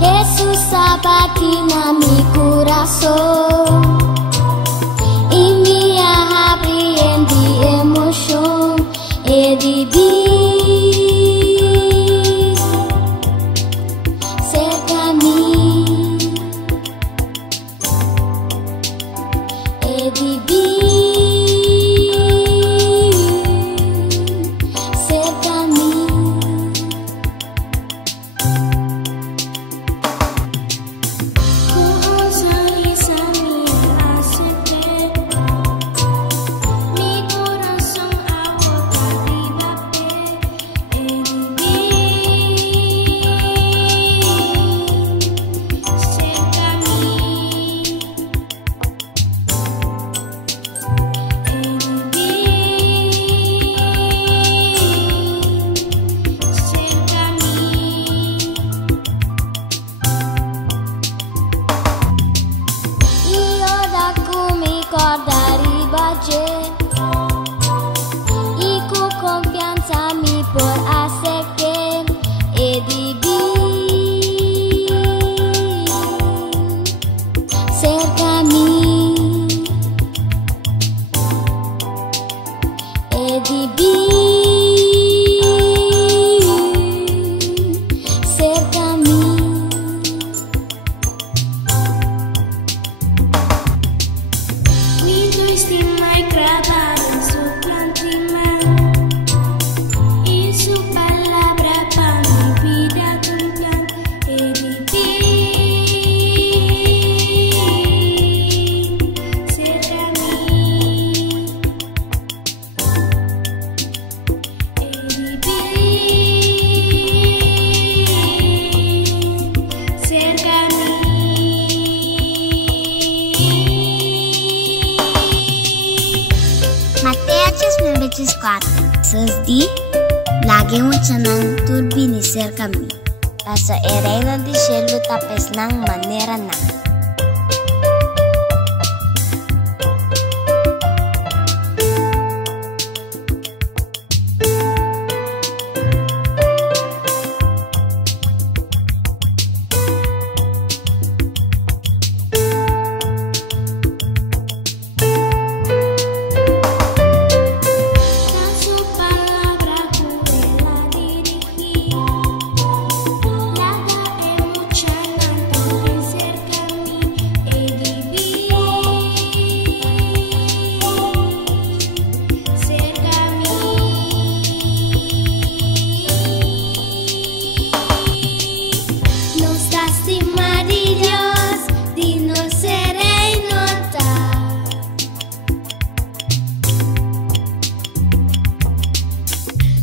Jesus abati mi corazón. Y mi habría di emoción e di vivir cerca a mí e di vivir cerca a mí. Dari budget, iku confianza mi por acercar e vivir cerca a mí e vivir cerca a mí. Estima y grabar en su plan y su palabra para mi vida con plan y vivir cerca a mí y vivir cerca a mí. Mateo 24. Sesdi, lagi mo siya ng turbini ser kami. Sa erena di cielo tapes ng manera na.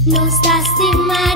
Nos lastima